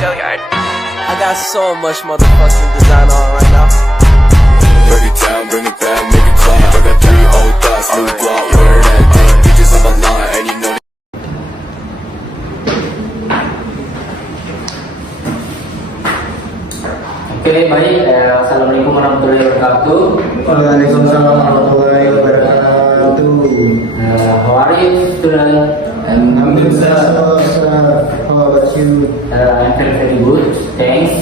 I got so much motherfucking design on right now. Break it down, bring it back, make it clap. I got 3 old thoughts, new block, where that thing. Bitches on my line, and you know. Oke, baik. Assalamualaikum warahmatullahi wabarakatuh. Waalaikumsalam warahmatullahi wabarakatuh. How are you, student? Alhamdulillah, how about you? I'm very good, thanks.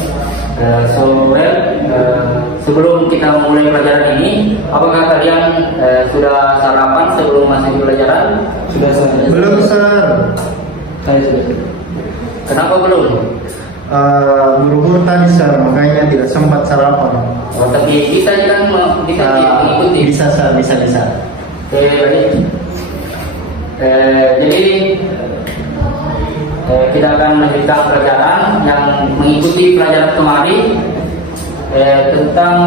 Sebelum kita mulai pelajaran ini, apakah kalian sudah sarapan sebelum masuk ke pelajaran? Sudah, Sir. Belum, Sir. Saya sudah. Kenapa belum? Buru-buru tadi, Sir, makanya tidak sempat sarapan. Oh, tapi bisa kan mengikuti? Bisa, Sir, bisa. Oke, baik. Jadi kita akan melanjutkan pelajaran yang mengikuti pelajaran kemarin tentang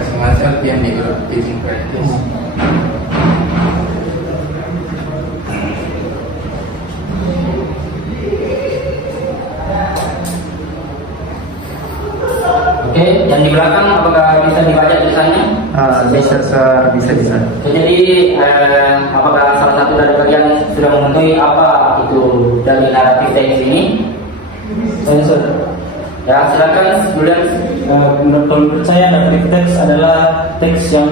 semacam yang di teaching practice. Oke, yang di belakang apakah bisa dibaca tulisannya? Bisa, Sir, bisa. Jadi apakah salah satu dari kalian sudah mengetahui apa itu dari naratif teks ini? Sir. Ya, silakan Julian. Menurut saya naratif teks adalah teks yang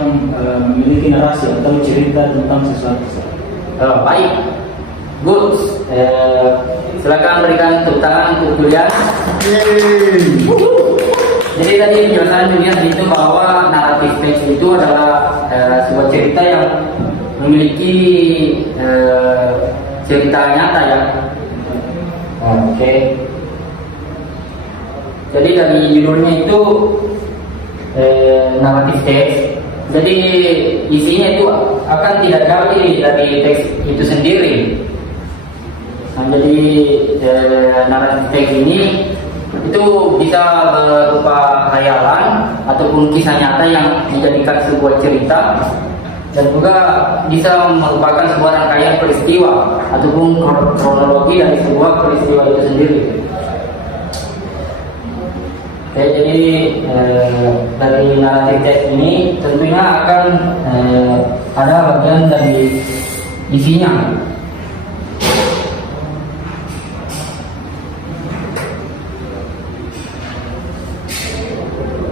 memiliki narasi atau cerita tentang sesuatu. Baik, good. Silakan berikan tepuk tangan untuk Julian. Jadi tadi penjelasan Julian itu bahwa naratif teks itu adalah sebuah cerita yang memiliki cerita nyata ya. Oke. Jadi dari judulnya itu naratif teks. Jadi isinya itu akan tidak jauh dari teks itu sendiri. Nah, jadi naratif teks ini itu bisa berupa khayalan ataupun kisah nyata yang dijadikan sebuah cerita, dan juga bisa merupakan sebuah rangkaian peristiwa ataupun kronologi dari sebuah peristiwa itu sendiri. Oke, jadi dari naratif teks ini tentunya akan ada bagian dari isinya.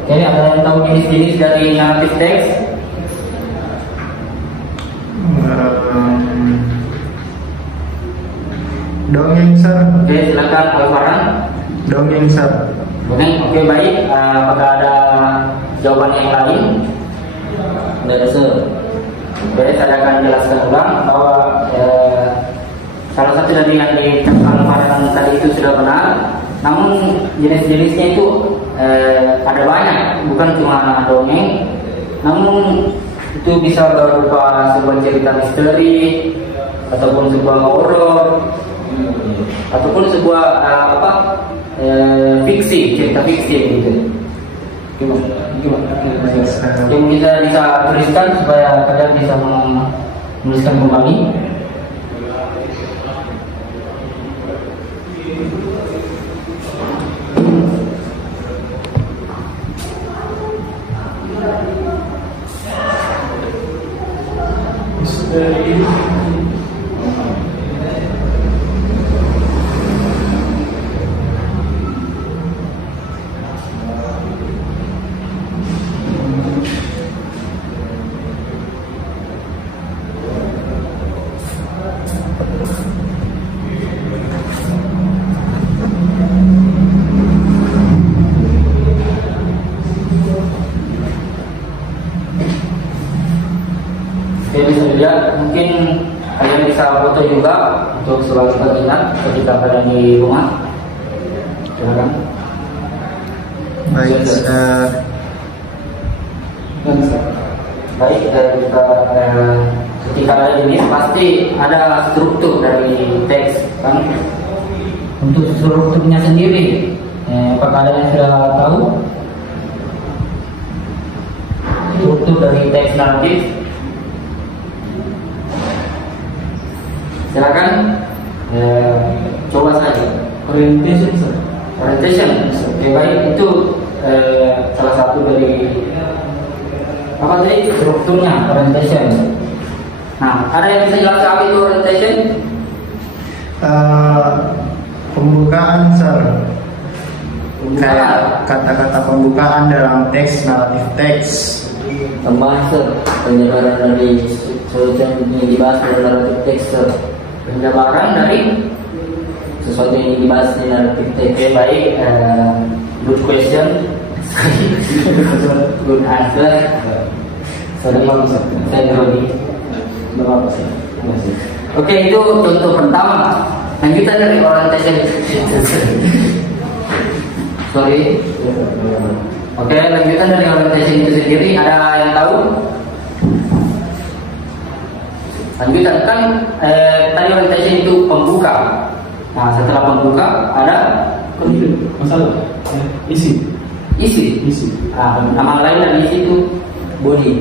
Oke, ada yang tahu jenis-jenis dari naratif teks? Dongeng, Sir. Oke, silakan Alvaran. Dongeng, Sir. Oke, baik. Apakah ada jawaban yang lain? Dari Sir. Oke, saya akan jelaskan ulang bahwa salah satu dari yang di Alvaran tadi itu sudah benar. Namun jenis-jenisnya itu ada banyak, bukan cuma dongeng. Namun itu bisa berupa sebuah cerita misteri, ataupun sebuah horor, ataupun sebuah fiksi, cerita fiksi gitu. Gimana? Yang bisa tuliskan supaya kalian bisa menuliskan kembali. Oke, bisa dilihat, mungkin kalian bisa foto juga untuk sebagai pengingat ketika kalian di rumah. Silakan. Baik, Sir. Baik, kita ketika kalian ini pasti ada struktur dari teks kan. Untuk strukturnya sendiri, apakah kalian sudah tahu struktur dari teks naratif? Silakan. Coba saja. Orientation, sir. Orientation. Oke, baik, itu salah satu dari apa tadi strukturnya orientation. Nah, ada yang bisa jelaskan apa itu orientation? Pembukaan, sir. Kayak kata-kata pembukaan dalam teks, naratif teks. Tambahan, sir, penyebaran dari sesuatu yang dibahas dalam naratif teks, sir. Penyebaran dari sesuatu yang dibahas di naratif teks. Oke, baik, good question. Good answer. Sudah bagus, saya Rodi. Bapak sih. Oke, itu contoh pertama. Lanjutan dari orientation. Sorry. Oke, lanjutan dari orientation itu sendiri, ada yang tahu? Lanjutan kan tadi orientation itu pembuka. Nah, setelah pembuka ada Masalah. Isi. Nah, nama lain dari isi itu body.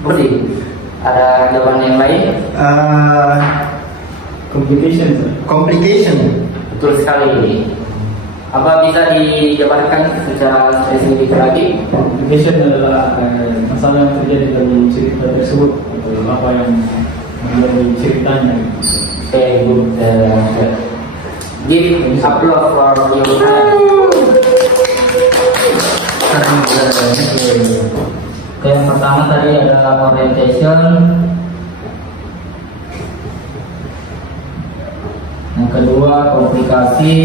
Body. Ada jawaban yang lain? Complication, sir. Complication. Betul sekali. Apa bisa dijabarkan secara spesifik lagi? Complication adalah masalah yang terjadi dalam cerita tersebut atau apa yang menjadi ceritanya. Okay, good. Give applause for your time. Oke, yang pertama tadi adalah orientation. Yang kedua komplikasi.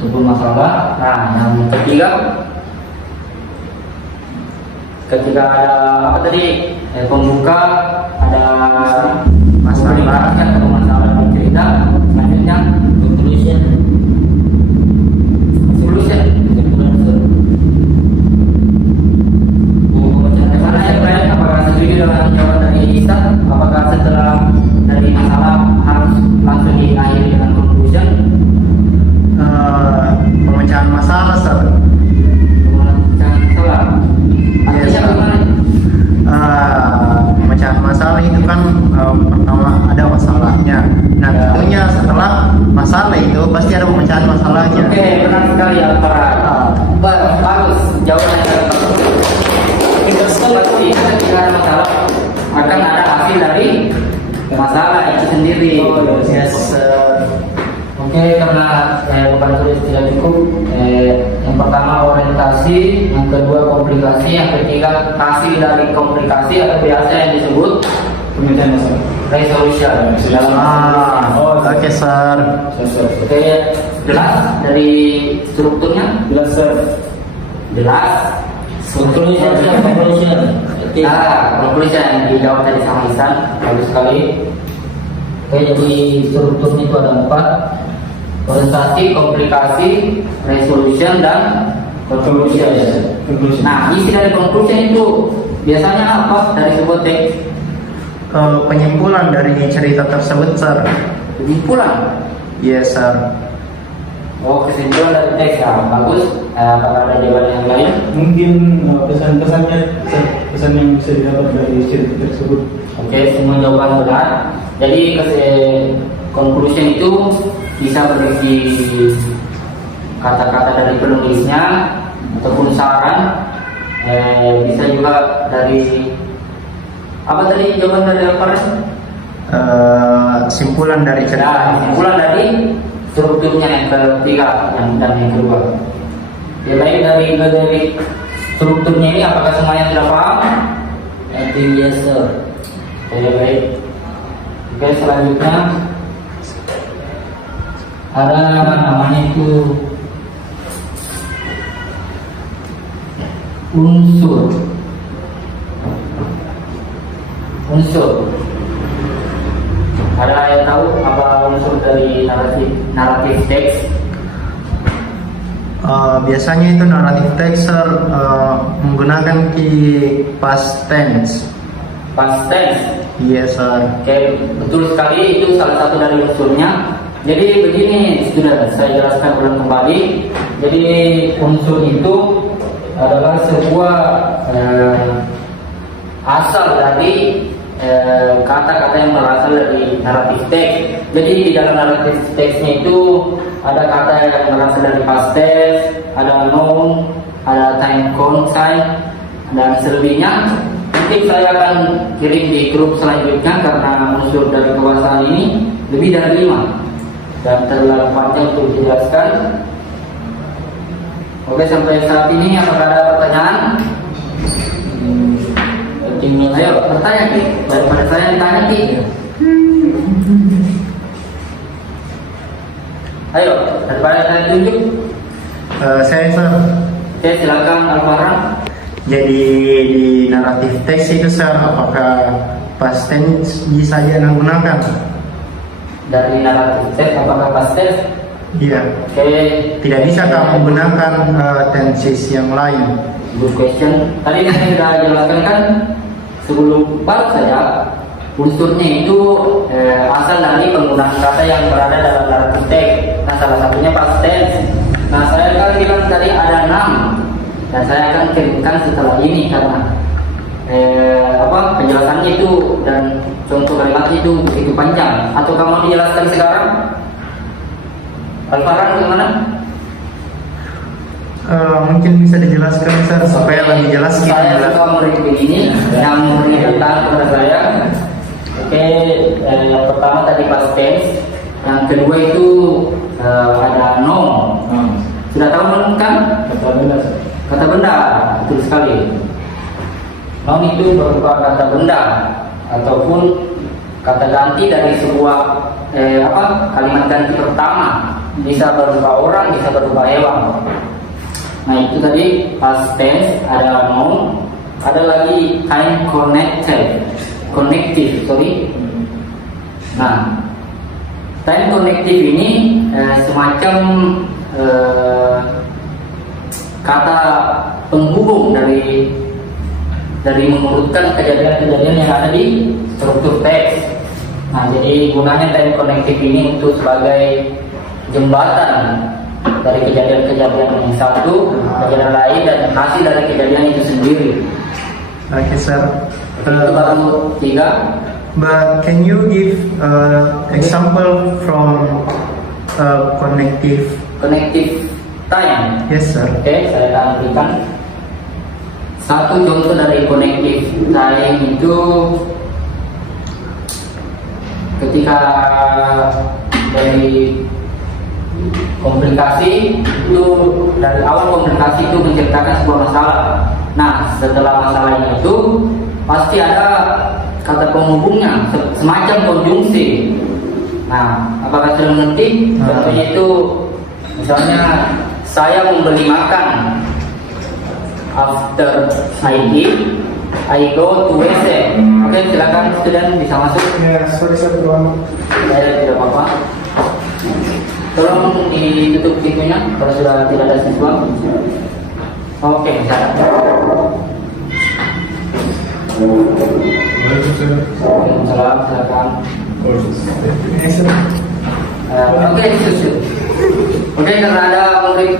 Ataupun masalah. Nah, yang ketiga, ketika ada apa tadi pembuka, ada masalah atau masalah cerita, selanjutnya conclusion. Bagaimana yang lain? Apakah setuju dengan jawaban dari Isa? Apakah setelah dari masalah harus langsung diakhiri dengan conclusion? Pemecahan masalah, sir. Pemecahan masalah. Artinya bagaimana? Pemecahan masalah itu kan pertama ada masalahnya. Nah, tentunya setelah masalah itu pasti ada pemecahan masalahnya. Oke, benar sekali Alfara. Bagus, jawabannya bagus. Pasti ketika ada masalah akan ada hasil dari masalah itu sendiri. Yes. Oke, karena beban tulis tidak cukup. Yang pertama orientasi, yang kedua komplikasi, yang ketiga hasil dari komplikasi atau biasa yang disebut Pemecahan masalah. resolution. Oke, sir. Oke, jelas dari strukturnya? Jelas, sir. Jelas. Conclusion. Conclusion dijawab tadi sama Ihsan, bagus sekali. Oke, jadi strukturnya itu ada 4: orientasi, komplikasi, resolution, dan conclusion. Nah, isi dari conclusion itu biasanya apa dari sebuah teks? Penyimpulan dari cerita tersebut, sir. Kesimpulan. Yes, sir. Oh, kesimpulan dari teks. Ya, bagus. Apakah ada jawaban yang lain? Mungkin pesan yang bisa didapat dari cerita tersebut. Oke, semua jawaban benar. Jadi conclusion itu bisa berisi kata-kata dari penulisnya ataupun saran. Bisa juga dari apa tadi jawaban dari Alfara? Simpulan dari cerita. Simpulan dari strukturnya yang ketiga dan yang kedua. Ya, baik, dari strukturnya ini apakah semuanya sudah paham? I think yes, sir. Ya, baik. Oke, selanjutnya ada namanya itu unsur. Ada yang tahu apa unsur dari naratif teks? Biasanya itu naratif teks, sir, menggunakan past tense. Past tense. Yes, sir. Oke, betul sekali, itu salah satu dari unsurnya. Jadi begini, sudah saya jelaskan ulang kembali. Jadi unsur itu adalah sebuah asal dari kata-kata yang berasal dari naratif teks. Jadi di dalam naratif teksnya itu ada kata yang berasal dari past tense, ada noun, ada time consign, dan selebihnya. Nanti saya akan kirim di grup selanjutnya karena unsur dari kebahasaan ini lebih dari 5 dan terlalu panjang untuk dijelaskan. Oke, sampai saat ini apakah ada pertanyaan? Ayo bertanya Ki, daripada saya yang tanya Ki. Ayo, daripada saya tunjuk. Saya Sir. Oke, silakan Alvaran. Jadi di naratif teks itu Sir, apakah past tense bisa saja digunakan? Dari naratif teks apakah past tense? Iya. Oke, Tidak bisa kamu menggunakan tenses yang lain. good question. Tadi saya sudah jelaskan kan sebelum part saja, unsurnya itu asal dari penggunaan kata yang berada dalam naratif teks. Nah, salah satunya past tense. Nah, saya kan bilang tadi ada 6 dan saya akan kirimkan setelah ini karena penjelasannya itu dan contoh kalimat itu begitu panjang. Atau kamu dijelaskan sekarang? Alvaran gimana? Mungkin bisa dijelaskan Sir supaya lebih jelas Saya kita. suka mereview ini yang memberikan kepada saya. Oke, yang pertama tadi past tense, yang kedua itu ada noun. Sudah tahu noun kan? Kata benda, betul sekali. Noun itu berupa kata benda ataupun kata ganti dari sebuah kalimat ganti pertama. Bisa berupa orang, bisa berupa hewan. Nah, itu tadi past tense, ada noun, ada lagi time connective. Nah, time connective ini semacam kata penghubung dari mengurutkan kejadian-kejadian yang ada di struktur teks. Nah, jadi gunanya time connective ini untuk sebagai jembatan dari kejadian-kejadian yang satu kejadian lain dan hasil dari kejadian itu sendiri. Okay, Sir. Itu baru 3. But can you give example from connective? Time. Yes, Sir. Oke, saya akan berikan satu contoh dari connective time itu ketika dari komplikasi itu, dari awal komplikasi itu menceritakan sebuah masalah. Nah, setelah masalahnya itu pasti ada kata penghubungnya, semacam konjungsi. Nah, apakah sudah mengerti? Contohnya itu misalnya saya membeli makan. After I eat, I go to WC. Oke, silakan student bisa masuk. Ya, sorry saya doang. Saya tidak apa-apa. Tolong ditutup pintunya kalau sudah tidak ada siswa. Oke, misalnya. Waalaikumsalam, silakan. Oke, Oke, karena ada murid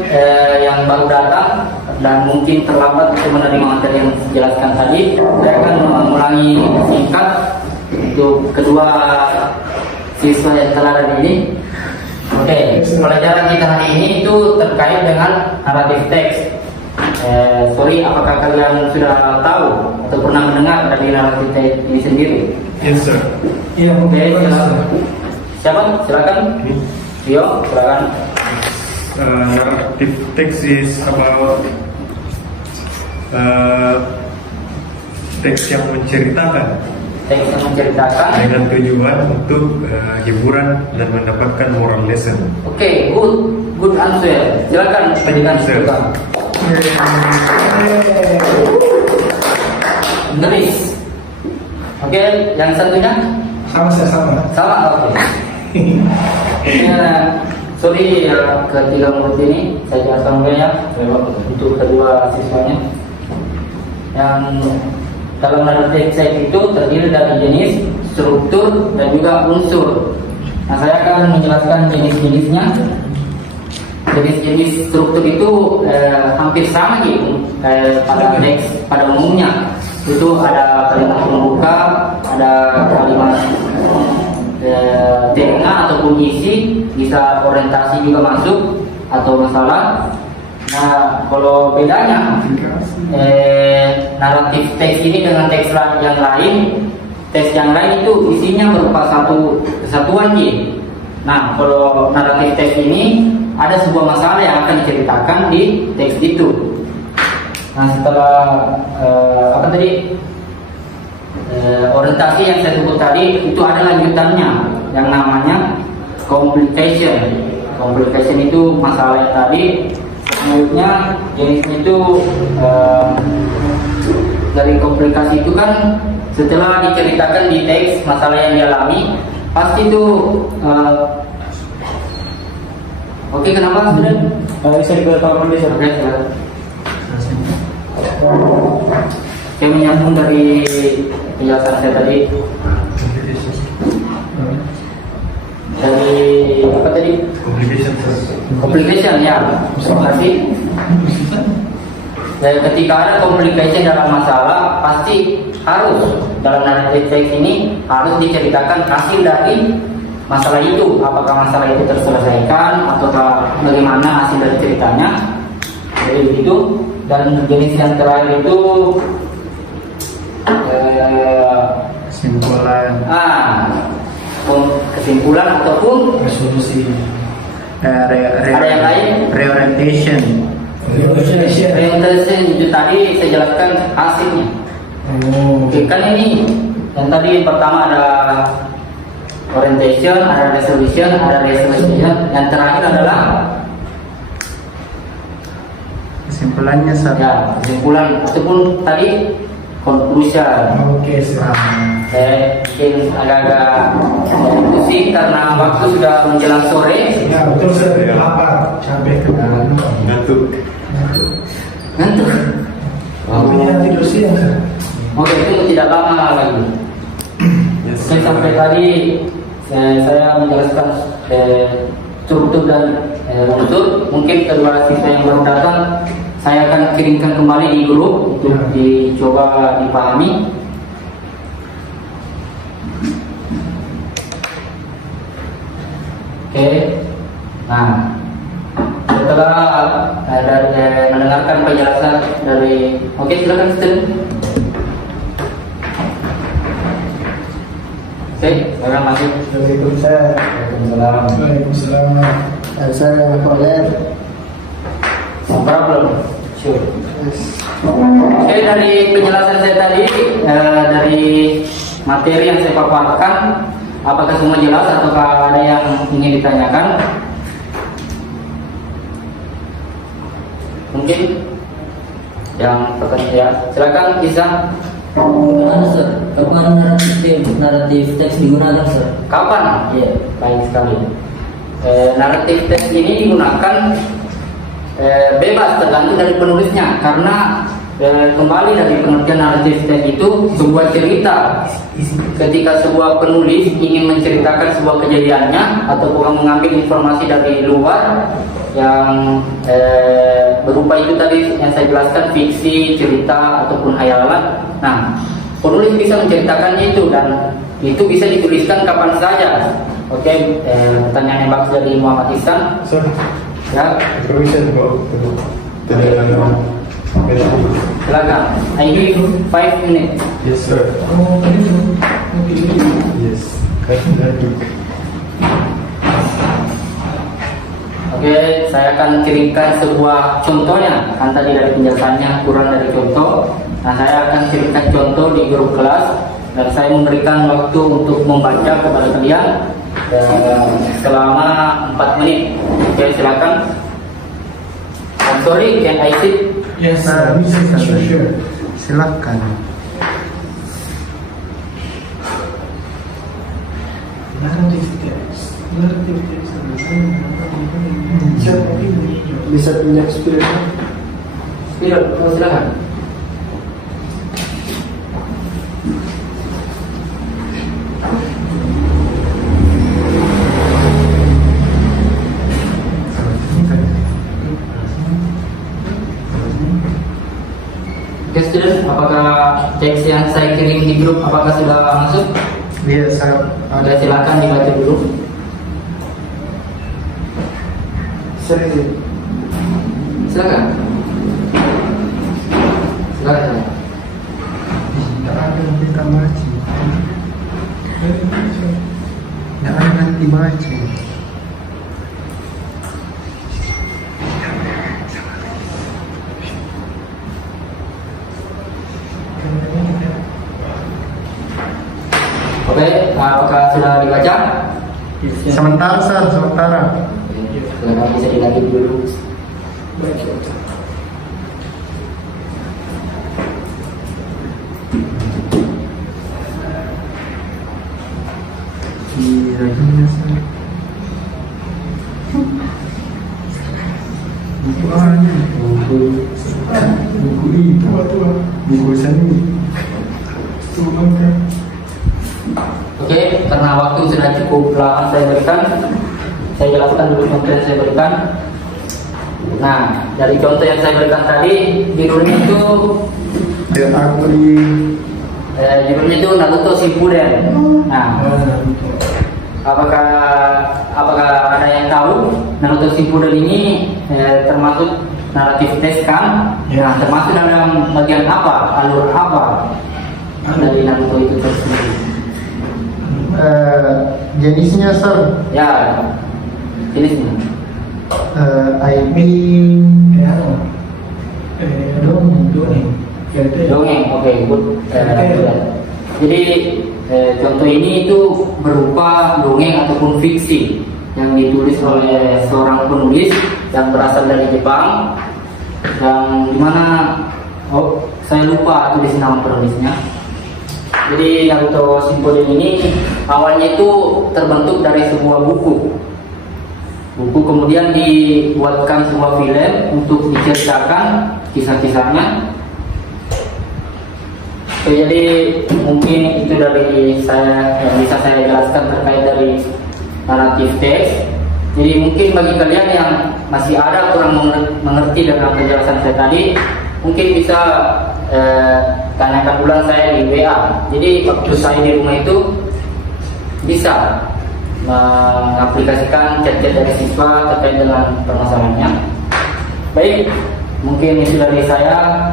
yang baru datang dan mungkin terlambat untuk menerima materi yang dijelaskan tadi, saya akan mengulangi singkat untuk kedua siswa yang telah ada di ini. Oke, pelajaran kita hari ini itu terkait dengan naratif teks. Sorry, apakah kalian sudah tahu atau pernah mendengar dari naratif teks ini sendiri? Yes, sir. Iya, Oke, mungkin silakan. Siapa? Silakan. Rio, silakan. Narrative text is about teks yang menceritakan Teks yang menceritakan. dengan tujuan untuk hiburan dan mendapatkan moral lesson. Oke, good answer. Silakan berikan Sir. juga. Nulis. Oke, yang satunya sama. sama. Oke. Sorry ya, ketiga murid ini saya jelaskan dulu ya untuk kedua siswanya. Yang dalam naratif teks itu terdiri dari jenis, struktur, dan juga unsur. Nah, saya akan menjelaskan jenis-jenisnya. Jenis-jenis struktur itu hampir sama gitu pada teks pada umumnya. Itu ada kalimat pembuka, ada kalimat tengah ataupun isi, bisa orientasi juga masuk atau masalah. Nah, kalau bedanya naratif teks ini dengan teks yang lain, teks yang lain itu isinya berupa satu kesatuan Ki. Nah, kalau naratif teks ini ada sebuah masalah yang akan diceritakan di teks itu. Nah, setelah orientasi yang saya sebut tadi, itu ada lanjutannya yang namanya complication. Complication itu masalah yang tadi. Selanjutnya jenisnya itu dari komplikasi itu kan setelah diceritakan di teks masalah yang dialami, pasti itu oke, kenapa sudah? Bisa diberitahukan bisa. Oke, saya menyambung dari penjelasan saya tadi. Dari apa tadi? Complication ya. Berarti ketika ada complication dalam masalah, pasti harus dalam naratif teks ini harus diceritakan hasil dari masalah itu. Apakah masalah itu terselesaikan ataukah bagaimana hasil dari ceritanya. Jadi begitu. Dan jenis yang terakhir itu kesimpulan ataupun resolusi. ada yang lain? Reorientation. Reorientation itu tadi saya jelaskan hasilnya. Oke, kan ini yang tadi yang pertama ada orientation, ada resolution, ada resolution. Yang terakhir adalah Kesimpulannya ya, kesimpulan ataupun tadi conclusion. Oke, Mungkin agak-agak pusing karena waktu sudah menjelang sore. Ya betul saya lapar, capek Ngantuk. Ngantuk. Punya tidur siang kan? Oke, itu tidak lama lagi. Sampai tadi saya menjelaskan struktur dan unsur. Mungkin kedua siswa yang baru datang saya akan kirimkan kembali di grup untuk dicoba dipahami. Oke, nah setelah mendengarkan penjelasan dari, oke silakan student. Oke, silakan masuk. Waalaikumsalam. Waalaikumsalam. Saya Koler. No problem. Sure. Oke, dari penjelasan saya tadi, dari materi yang saya paparkan, apakah semua jelas ataukah ada yang ingin ditanyakan? Mungkin yang pertanyaan ya, silakan Isa. Bagaimana Sir? Kapan naratif teks digunakan Sir? Kapan? Iya. Baik sekali. Naratif teks ini digunakan bebas tergantung dari penulisnya, karena kembali dari pengertian naratif teks itu sebuah cerita. Ketika sebuah penulis ingin menceritakan sebuah kejadiannya ataupun mengambil informasi dari luar yang berupa itu tadi yang saya jelaskan, fiksi, cerita ataupun hayalan. Nah, penulis bisa menceritakannya itu dan itu bisa dituliskan kapan saja. Oke, pertanyaan yang bagus dari Muhammad Ihsan. Ya, Permission silakan. I give you 5 minutes. Yes, sir. Yes. Oke, saya akan kirimkan sebuah contohnya. Kan tadi dari penjelasannya kurang dari contoh. Nah, saya akan kirimkan contoh di grup kelas dan saya memberikan waktu untuk membaca kepada kalian selama 4 menit. Oke, silakan. I'm sorry, can I sit? Yes, sure. Silakan. Narrative text. Bisa punya experience. Silakan. Oke, student, apakah teks yang saya kirim di grup apakah sudah masuk? Iya, saya Oke, silakan dibaca dulu. Sorry. Silakan. Silakan. Tidak ada kita baca. Tidak ada nanti baca. Oke, apakah sudah dibaca? Sementara, Sir, sementara. Silakan bisa dilanjut dulu. Kira-kira, Sir. Buku apa? Buku itu. Buku seni. Oke, karena waktu sudah cukup lama saya berikan, saya jelaskan dulu contoh yang saya berikan. Nah, dari contoh yang saya berikan tadi, judulnya itu judulnya itu Naruto Shippuden. Nah, apakah ada yang tahu Naruto Shippuden ini termasuk naratif teks kan? Nah, termasuk dalam bagian apa, alur apa dari Naruto itu tersendiri? Jenisnya, Sir. Ya, jenisnya. I think Dongeng, oke, good. Jadi contoh ini itu berupa dongeng ataupun fiksi yang ditulis oleh seorang penulis yang berasal dari Jepang, yang dimana saya lupa tulis nama penulisnya. Jadi Naruto Shippuden ini awalnya itu terbentuk dari sebuah buku kemudian dibuatkan sebuah film untuk diceritakan kisah-kisahnya. Jadi mungkin itu dari saya yang bisa saya jelaskan terkait dari naratif teks. Jadi mungkin bagi kalian yang masih ada kurang mengerti dengan penjelasan saya tadi, mungkin bisa tanyakan ulang saya di WA. Jadi waktu saya di rumah itu bisa mengaplikasikan chat-chat dari siswa terkait dengan permasalahannya. Baik, mungkin itu dari saya.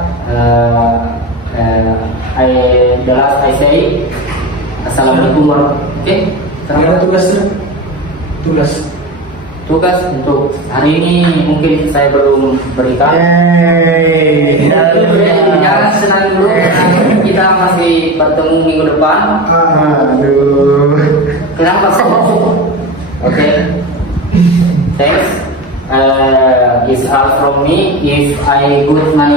The last I say, Assalamualaikum warahmatullahi wabarakatuh. Tugas untuk hari ini mungkin saya belum berikan. Jangan senang dulu, kita masih bertemu minggu depan. Kenapa sih? Oke. Thanks. It's all from me. If I got my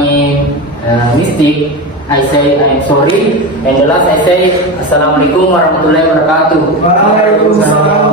mistake, I say I'm sorry. And the last I say, Assalamualaikum warahmatullahi wabarakatuh. Waalaikumsalam.